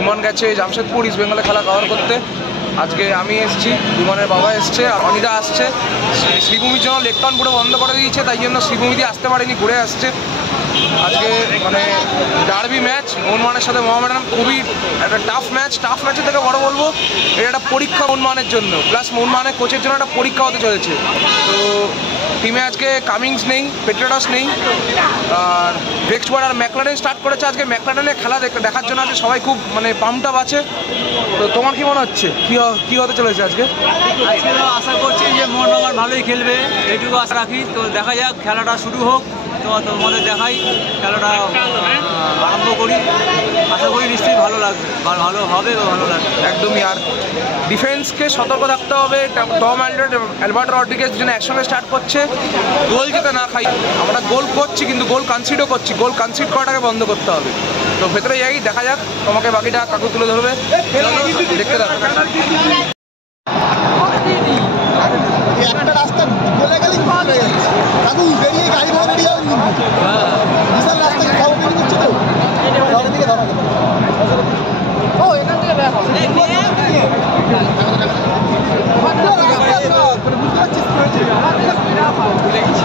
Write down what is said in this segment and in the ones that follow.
ইমন গেছে জামশেদপুর ইস্ট বেঙ্গলে খেলা কভার করতে। আজকে আমি এসেছি, ইমনের বাবা এসছে, আর অনিদা আসছে। শ্রীভূমির জন্য লেকটন পুরো বন্ধ করে দিয়েছে, তাই জন্য শ্রীভূমি দিয়ে আসতে পারেনি, ঘুরে আসছে। আজকে মানে ডার্বি ম্যাচ মোহনবাগানের সাথে মোহামেডান, খুবই একটা টাফ ম্যাচ। টাফ ম্যাচের থেকে বড় বলবো এটা একটা পরীক্ষা মোহনবাগানের জন্য, প্লাস মোহনবাগানের কোচের জন্য একটা পরীক্ষা হতে চলেছে। তো টিমে আজকে কামিংস নেই, পেট্রোডাস নেই, আর ব্রেক্সওয়ার্ড আর ম্যাকলারেন স্টার্ট করেছে। আজকে ম্যাকলারেনের খেলা দেখার জন্য আজকে সবাই খুব মানে পাম্পড আপ আছে। তো তোমার কি মনে হচ্ছে কি হতে চলেছে আজকে? আশা করছি যে মোহনবাগান ভালোই খেলবে, এইটুকু আশা রাখি। তো দেখা যাক, খেলাটা শুরু হোক, তো তোমাদের দেখাই খেলাটা আরম্ভ করি। আশা করি নিশ্চয়ই ভালো লাগবে, ভালো হবে বা ভালো লাগবে একদমই। আর ডিফেন্সকে সতর্ক থাকতে হবে। টম অ্যালবার্টো রড্রিগেজ যেন একসঙ্গে স্টার্ট করছে, গোল যেতে না খাই। আমরা গোল করছি কিন্তু গোল কনসিডও করছি, গোল কনসিড করাটাকে বন্ধ করতে হবে। তো ভেতরে যাই, দেখা যাক, তোমাকে বাকিটা কাকু তুলে ধরবে, দেখতে থাকো। একটা রাস্তা বলে গেলেই পাওয়া যাচ্ছে কাকু, বেরিয়ে গাড়ি ভাড়া বেরিয়ে যাবেন কিন্তু বিশাল রাস্তা খবর বেরিয়ে দিচ্ছে তো শহরের দিকে ধরা যাবে। ও এখান থেকে ব্যাক হবে বুঝতে পারছিস কি হয়েছে? ভুলে গেছি।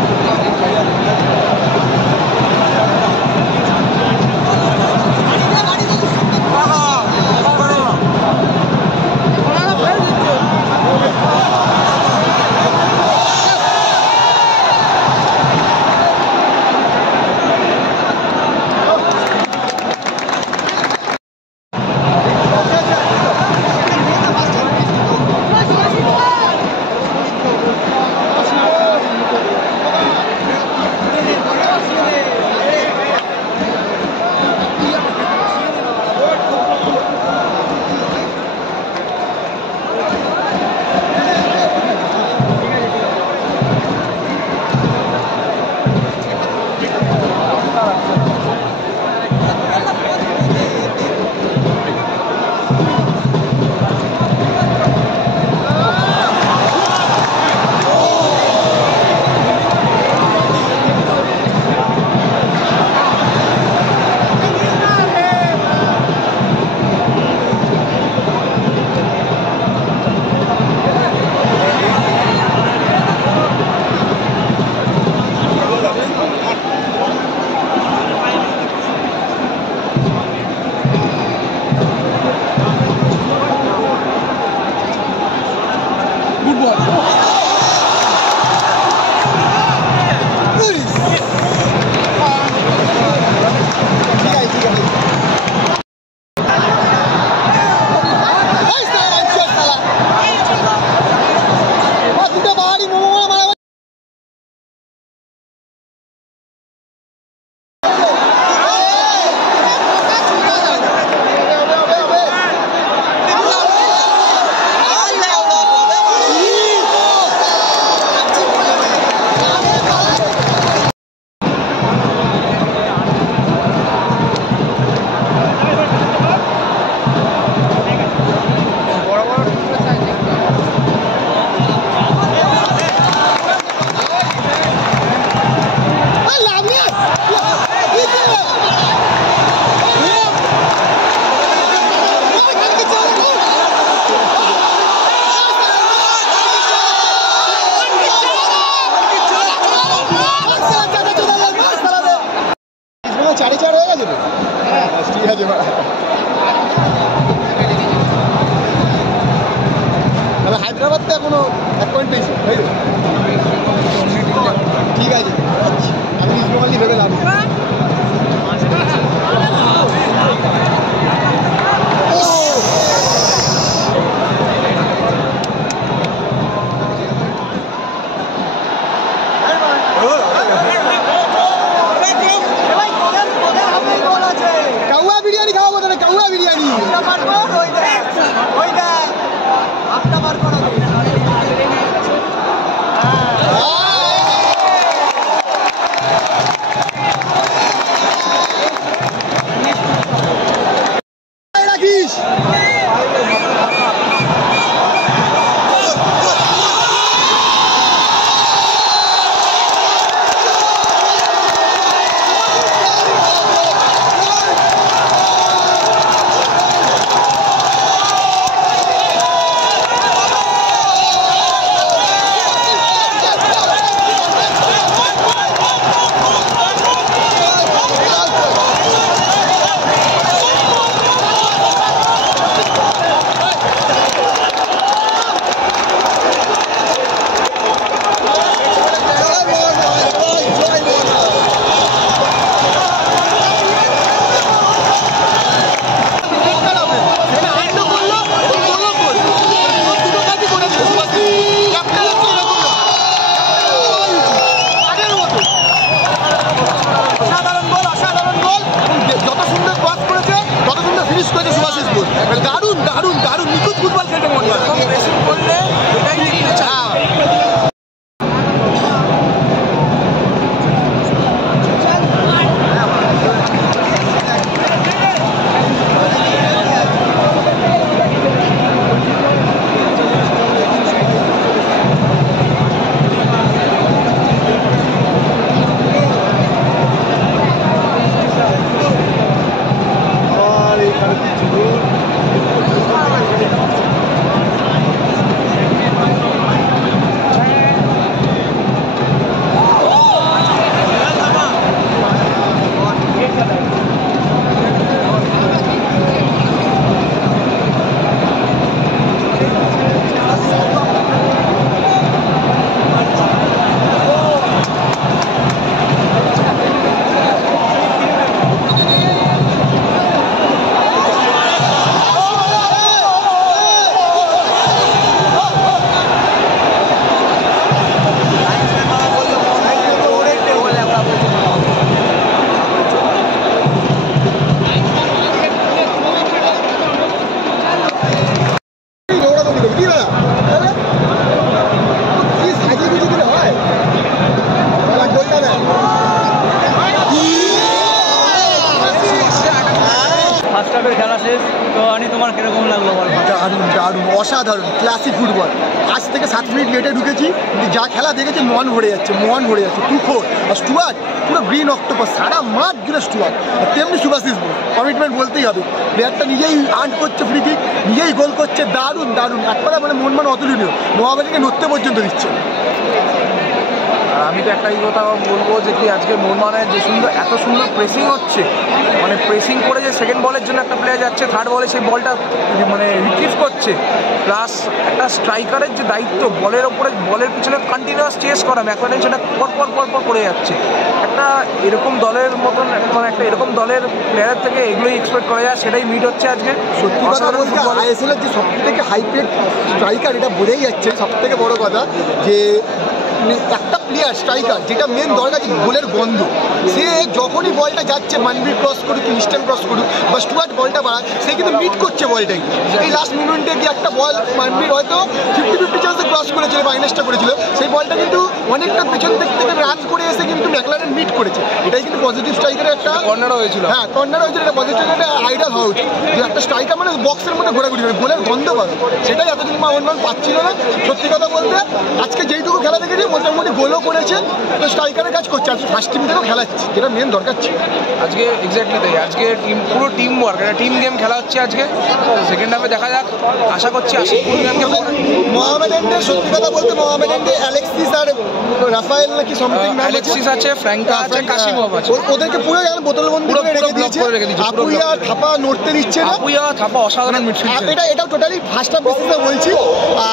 হায়দ্রাবাদ তো এখনো এক পয়েন্ট পেয়েছে, ঠিক আছে। আমি ইসমাইলি ভেবে লাভ কাউয়া বিরিয়ানি খাওয়াবো, তাহলে কাউয়া বিরিয়ানি করেছে সুভাষিস বোস। দারুণ দারুণ দারুণ নিখুঁত ফুটবল খেলতে মনে হয়। প্রেসিং করলে এটাই দেখতে চাই। ফার্স্ট হাফের খেলা শেষ তো আনি তোমার কিরকম লাগলো বল? দারুণ দারুণ অসাধারণ ক্লাসিক ফুটবল। আজ থেকে 7 মিনিট লেটে ঢুকেছি, যা খেলা দেখেছি মন ভরে যাচ্ছে, মন ভরে যাচ্ছে। 2-4 আর স্টুয়ার্ট পুরো গ্রিন অক্টোপাস, সারা মাঠ জুড়ে স্টুয়ার্ট। আর তেমনি সুভাষিস বোস, কমিটমেন্ট বলতেই হবে। প্লেয়ারটা নিজেই আর্ন করছে ফ্রি কিক, নিজেই গোল করছে, দারুণ দারুণ একবারে মানে মন অতুলনীয়। মোহামেডানকে নড়তে পর্যন্ত দিচ্ছে। আমি তো একটাই কথা বলবো যে কি আজকে মোহনবাগানের যে এত সুন্দর প্রেসিং হচ্ছে, মানে প্রেসিং করে যে সেকেন্ড বলের জন্য একটা প্লেয়ার যাচ্ছে, থার্ড বলে সেই বলটা মানে রিট্রিভ করছে, প্লাস একটা স্ট্রাইকারের যে দায়িত্ব বলের ওপরে বলের পিছনে কন্টিনিউয়াস চেস করা, ম্যাকলারেন সেটা পর করে যাচ্ছে। একটা এরকম দলের মতন মানে একটা এরকম দলের প্লেয়ারের থেকে এগুলোই এক্সপেক্ট করা যায়, সেটাই মিট হচ্ছে আজকে। সত্যি কথা বলতে আইএসএলের যে সব থেকে হাইপেড স্ট্রাইকার, এটা বোঝাই যাচ্ছে সব থেকে বড় কথা যে একটা প্লেয়ার স্ট্রাইকার যেটা মেন দরকার গোলের গন্ধ, সে যখনই বলটা যাচ্ছে মানবীর ক্রস করুক, ইনস্ট্যান্ট ক্রস করুক বা স্টুয়ার্ট বলটা বাড়ায়, সে কিন্তু মিট করছে বলটাকে। এই লাস্ট মোমেন্টে গিয়ে একটা বল মানবীর হয়তো 50-50 চান্সে ক্রস করেছিল বা ইনস্ট্যান্ট করেছিল, সেই বলটা কিন্তু অনেকটা পেছন দিক থেকে রান করে এসে কিন্তু ম্যাকলারেন মিট করেছে। এটাই কিন্তু পজিটিভ স্ট্রাইকারের একটা কর্নারও হয়েছিল। হ্যাঁ, কর্নার হয়েছিল, এটা পজিটিভ একটা আইডিয়াল হওয়া উচিত যে একটা স্ট্রাইকার মানে বক্সের মধ্যে ঘোরাঘুরি করে গোলের গন্ধ পাবে, সেটাই এতদিন মোহনবাগান পাচ্ছিল না। সত্যি কথা বলতে আজকে যেইটুকু খেলা দেখেছি মোটামুটি গোলও করেছে, তো স্ট্রাইকারের কাজ করছে। আজকে ফার্স্ট টিম থেকেও খেলাচ্ছে, যেটা মেন দরকার ছিল আজকে। এক্স্যাক্টলি তাই, আজকে পুরো টিম ওয়ার্ক, একটা টিম গেম খেলা হচ্ছে আজকে। সেকেন্ড হাফে দেখা যাক, আশা করছি মোহামেডানের। সত্যি কথা বলতে মোহামেডানের অ্যালেক্সিস আর রাফায়েল নাকি সামথিং নাম আছে, অ্যালেক্সিস আছে, ফ্র্যাঙ্কা আছে, কাশিমভ আছে, ওদেরকে পুরো বোতলবন্দি করে রেখে দিয়েছে। আপুইয়া থাপা নড়তে দিচ্ছে না, আপুইয়া থাপা অসাধারণ মিডফিল্ড। এটাও টোটালি ফার্স্ট হাফ বেসিসে বলছি।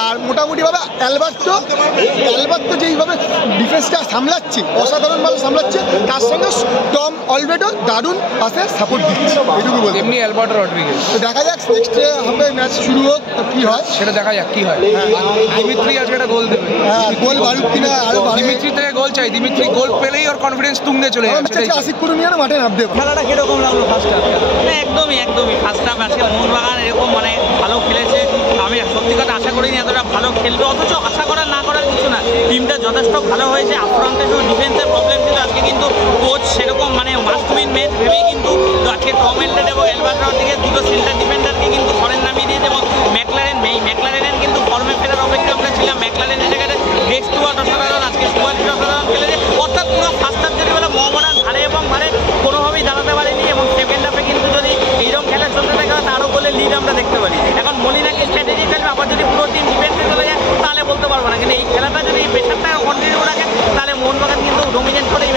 আর মোটামুটি ভাবে অ্যালবার্টো যেইভাবে ডিফেন্সটা সামলাচ্ছে, অসাধারণভাবে সামলাচ্ছে, তার সঙ্গে টম অলরেডো দারুণ পাশে সাপোর্ট দিচ্ছে, এটুকু বলতে। এমনি অ্যালবার্টো রড্রিগেজ। তো দেখা যাক নেক্সট হাফে ম্যাচ শুরু হোক, কি হয় সেটা দেখা যাক কি হয়। দিমিত্রি আজকে একটা গোল দেবে, হ্যাঁ গোল বাড়ুক কিনা আরো বাড়বে। দিমিত্রি থেকে গোল চাই, দিমিত্রি গোল পেলেই ওর কনফিডেন্স তুঙ্গে চলে যাচ্ছে। আশিক কুরুনিয়ার মাঠে নামবে। খেলাটা কিরকম লাগলো ফার্স্ট হাফ? একদমই ফার্স্ট হাফ আজকে মোহনবাগান এরকম মানে ভালো খেলেছে। আমি সত্যি কথা আশা করিনি এতটা ভালো খেলবে, অথচ আশা করার না করার কিছু না, টিমটা যথেষ্ট ভালো হয়েছে। আপফ্রন্টে শুধু ডিফেন্সের প্রবলেম ছিল, আজকে কিন্তু কোচ সেরকম মানে মাস্ট উইন ম্যাচ ভেবেই কিন্তু আজকে টম এলডেড এবং এলবার্টোর দিকে দুটো সেন্টার ডিফেন্ডারকে কিন্তু ফরেন নামিয়ে দিয়েছে। এবং ম্যাকলারেনের কিন্তু ফর্মে ফেরার অপেক্ষা আমরা ছিলাম। ম্যাকলারেন এসে গেছে, ডেক্স স্টুয়ার্ট অসাধারণ, আজকে সুভাষিস অসাধারণ খেলেছে। অর্থাৎ পুরো ফার্স্ট হাফ যদি বলে মোহামেডান ধারে এবং ধারে কোনোভাবেই দাঁড়াতে পারেনি। এবং সেকেন্ড হাফে কিন্তু যদি এইরকম খেলা চলতে থাকে তারও গোলের লিড আমরা দেখতে পারি। এখন মলিনাকে স্ট্র্যাটেজি খেলবে, আবার যদি পুরো টিম ডিফেন্সে চলে যায় তাহলে বলতে পারবো না, কিন্তু এই খেলাটা যদি প্রেশারটা কন্টিনিউ রাখে তাহলে মোহনবাগান কিন্তু ডমিনেট করেই।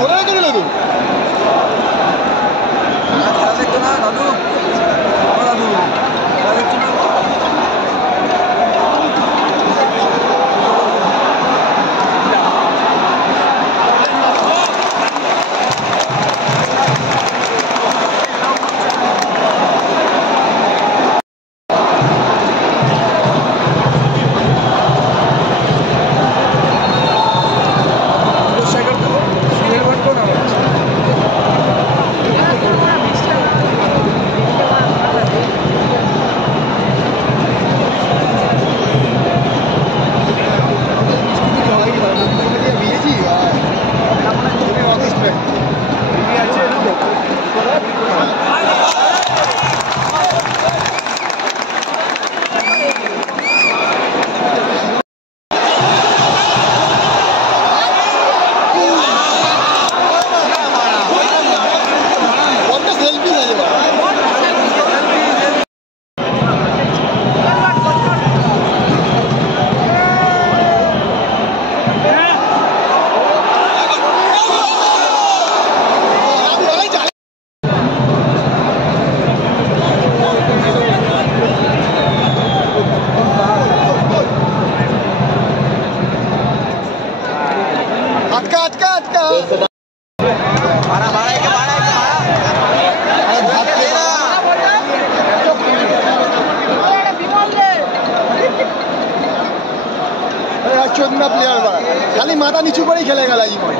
ধরে রেখে দিল তো খেলা দেখছো না দাদু? দাদু খেলা দেখছো না? চোদনা প্লেয়ার খালি মাথা নিচু করেই খেলে গেল জীবন।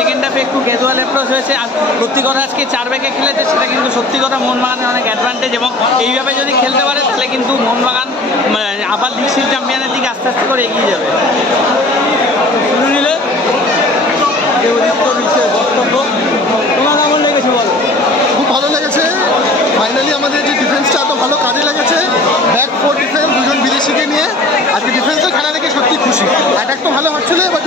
সেকেন্ড হাফে একটু ক্যাজুয়াল অ্যাপ্রোচ হয়েছে আর সত্যি কথা আজকে 4 ব্যাকে খেলেছে সেটা কিন্তু সত্যি কথা মোহনবাগানের অনেক অ্যাডভান্টেজ এবং এইভাবে যদি খেলতে পারে তাহলে কিন্তু মোহনবাগান আবার লিগ সিরিজ চ্যাম্পিয়নের দিকে আস্তে আস্তে করে এগিয়ে যাবে। শুনে নিলে বক্তব্য তোমার কেমন লেগেছে বলো? খুব ভালো লেগেছে, ফাইনালি আমাদের যে ডিফেন্সটা এত ভালো কাজে লেগেছে, ব্যাক ফোর ডিফেন্স দুজন বিদেশিকে নিয়ে আজকে ডিফেন্সের খেলা দেখে সত্যি খুশি। অ্যাটাক তো ভালো হচ্ছিল, এবার